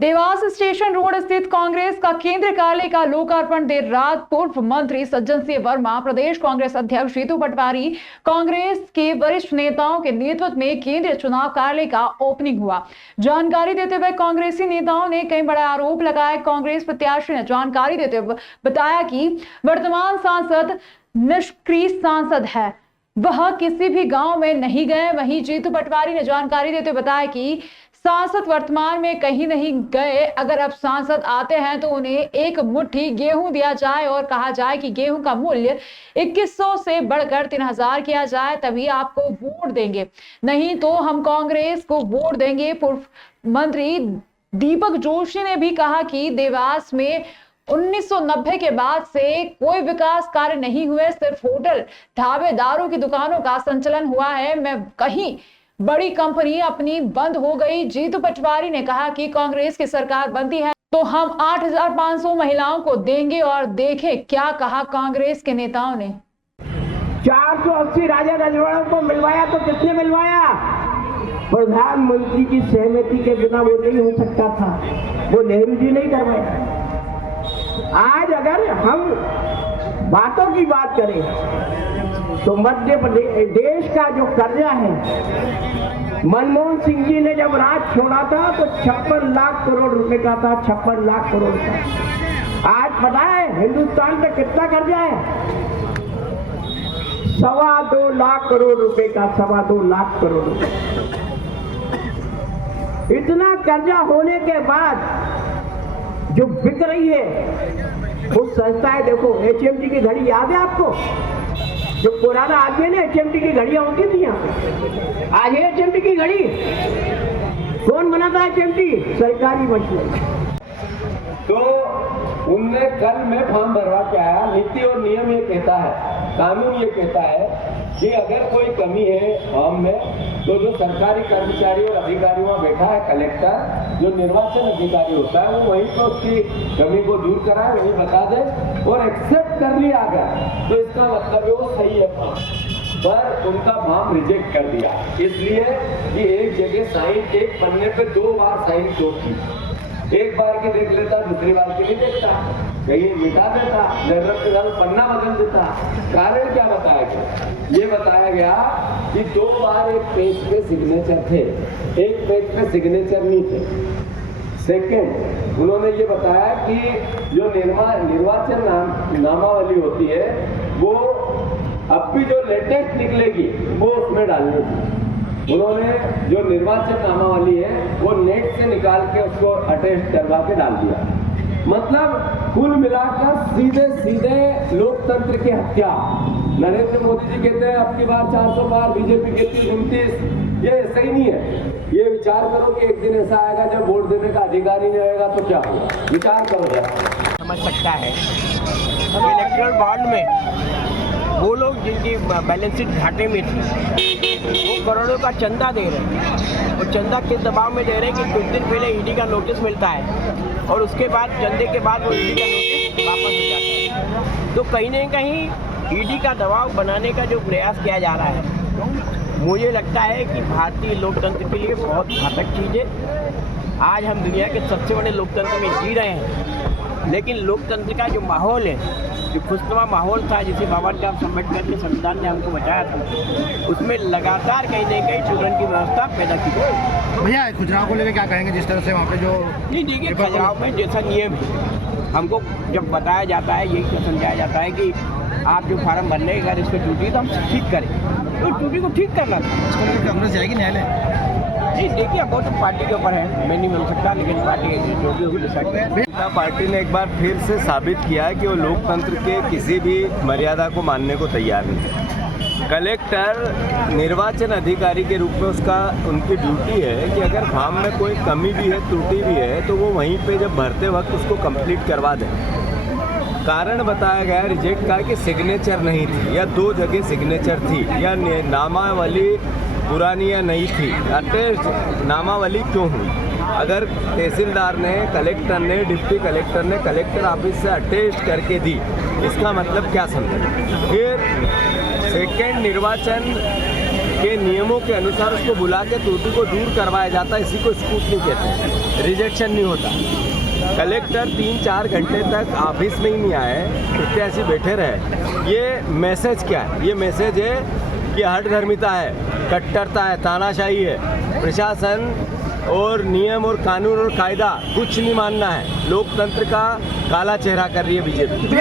Dewas station road स्थित कांग्रेस का केंद्रीय कार्यालय का लोकार्पण देर रात पूर्व मंत्री सज्जन सिंह वर्मा, प्रदेश कांग्रेस अध्यक्ष जीतू पटवारी, कांग्रेस के वरिष्ठ नेताओं के नेतृत्व में केंद्रीय चुनाव कार्यालय का ओपनिंग हुआ। जानकारी देते हुए कांग्रेसी नेताओं ने कई बड़े आरोप लगाए। कांग्रेस प्रत्याशी ने जानकारी देते हुए बताया कि वर्तमान सांसद निष्क्रिय सांसद है, वह किसी भी गांव में नहीं गए। वहीं जीतू पटवारी ने जानकारी देते हुए बताया कि सांसद वर्तमान में कहीं नहीं गए। अगर अब सांसद आते हैं तो उन्हें एक मुट्ठी गेहूं दिया जाए और कहा जाए कि गेहूं का मूल्य 2100 से बढ़कर 3000 किया जाए, तभी आपको वोट देंगे, नहीं तो हम कांग्रेस को वोट देंगे। पूर्व मंत्री दीपक जोशी ने भी कहा कि देवास में 1990 के बाद से कोई विकास कार्य नहीं हुए, सिर्फ होटल ढाबे दारू की दुकानों का संचालन हुआ है। मैं कहीं बड़ी कंपनी अपनी बंद हो गई। जीतू पटवारी ने कहा कि कांग्रेस की सरकार बनती है तो हम 8500 महिलाओं को देंगे। और देखें क्या कहा कांग्रेस के नेताओं ने। 480 राजा रजवाड़ों को मिलवाया तो किसने मिलवाया? प्रधानमंत्री की सहमति के बिना वो नहीं हो सकता था, वो नेहरू जी नहीं करवाया। आज अगर हम बातों की बात करें तो मध्य प्रदेश का जो कर्जा है, मनमोहन सिंह जी ने जब राज छोड़ा था तो 56 लाख करोड़ रुपए का था, 56 लाख करोड़ का। आज पता है हिंदुस्तान पे कितना कर्जा है? 2.25 लाख करोड़ रुपए का, 2.25 लाख करोड़ रुपए। इतना कर्जा होने के बाद जो बिक रही है वो संस्था है। देखो HMT की घड़ी याद है आपको? जो पुराना आदमी ने HMT की घड़ियां होती थी यहाँ पे, आज है HMT की घड़ी। कौन बनाता है HMT? सरकारी मशीन। तो उनने कल में फॉर्म भरवा के आया। नीति और नियम ये कहता है, कानून ये कहता है कि अगर कोई कमी है फॉर्म में तो जो सरकारी कर्मचारी और अधिकारी वहाँ बैठा है, कलेक्टर जो निर्वाचन अधिकारी होता है, वो वहीं पर उसकी कमी को दूर कराए, वहीं बता दे और एक्सेप्ट कर लिया अगर, तो इसका मतलब है वो सही है फॉर्म। पर उनका फॉर्म रिजेक्ट कर दिया, इसलिए कि एक जगह साइन, एक पन्ने पे 2 बार साइन क्यों की? एक बार की देख लेता, दूसरी बार की नहीं देखता, कहीं मिटा देता, जरूरत के बाद पन्ना बदल देता। कारण क्या बताया गया? ये बताया गया कि 2 बार एक पेज पे सिग्नेचर थे, एक पेज पे सिग्नेचर नहीं थे। सेकंड, उन्होंने ये बताया कि जो निर्वाचन नामावली होती है वो अब भी जो लेटेस्ट निकलेगी वो उसमें डालनी थी। उन्होंने जो निर्वाचन नामावली है वो नेट से निकाल के उसको अटैच करवा के डाल दिया। मतलब कुल मिलाकर सीधे सीधे लोकतंत्र की हत्या। नरेंद्र मोदी जी कहते हैं अब की बार 400 पार, बीजेपी कहती 29। ये सही नहीं है। ये विचार करो कि एक दिन ऐसा आएगा जब वोट देने का अधिकार ही नहीं आएगा तो क्या होगा? विचार करो जरा। समझ सकता है इलेक्टोरल बॉन्ड में वो लोग जिनकी बैलेंस शीट घाटे में थी वो करोड़ों का चंदा दे रहे हैं। और चंदा किस दबाव में दे रहे हैं कि कुछ दिन पहले ईडी का नोटिस मिलता है और उसके बाद चंदे के बाद वो ईडी का नोटिस वापस हो जाता है। तो कहीं ना कहीं ईडी का दबाव बनाने का जो प्रयास किया जा रहा है, मुझे लगता है कि भारतीय लोकतंत्र के लिए बहुत घातक चीज़ है। आज हम दुनिया के सबसे बड़े लोकतंत्र में जी रहे हैं, लेकिन लोकतंत्र का जो माहौल है, जो खुशनुमा माहौल था जिसे बाबा साहब अम्बेडकर के संविधान ने हमको बचाया था, उसमें लगातार कहीं ना कहीं चूरन की व्यवस्था पैदा की गई। भैया खुजराव को लेकर क्या कहेंगे? जिस तरह से वहाँ पे जो नहीं, देखिए खजुराहो में जैसा नियम है, हमको जब बताया जाता है, यही समझाया जाता है कि आप जो फार्म भर लेंगे अगर इसमें त्रुटि तो हम ठीक करें, तो त्रुटि को ठीक करना था। उसको लेकर कांग्रेस जाएगी न्यायालय? नहीं, देखिए अब वो तो पार्टी के ऊपर है, मैं नहीं मिल सकता, लेकिन पार्टी जो भी होगी डिसाइड करेगी। जनता पार्टी ने एक बार फिर से साबित किया है कि वो लोकतंत्र के किसी भी मर्यादा को मानने को तैयार नहीं है। कलेक्टर निर्वाचन अधिकारी के रूप में उनकी ड्यूटी है कि अगर फॉर्म में कोई कमी भी है, त्रुटि भी है, तो वो वहीं पे जब भरते वक्त उसको कंप्लीट करवा दें। कारण बताया गया रिजेक्ट का कि सिग्नेचर नहीं थी, या 2 जगह सिग्नेचर थी, या नामावली पुरानी या नई थी। अटैच नामावली क्यों हुई? अगर तहसीलदार ने, कलेक्टर ने, डिप्टी कलेक्टर ने कलेक्टर ऑफिस से अटैच करके दी, इसका मतलब क्या समझे? फिर सेकेंड, निर्वाचन के नियमों के अनुसार उसको बुला के त्रुटि को दूर करवाया जाता है। इसी को स्क्रूटनी कहते हैं, रिजेक्शन नहीं होता। कलेक्टर 3-4 घंटे तक ऑफिस में ही नहीं आए, प्रत्याशी बैठे रहे। ये मैसेज क्या है? ये मैसेज है कि हठधर्मिता है, कट्टरता है, तानाशाही है, प्रशासन और नियम और कानून और कायदा कुछ नहीं मानना है। लोकतंत्र का काला चेहरा कर रही है बीजेपी।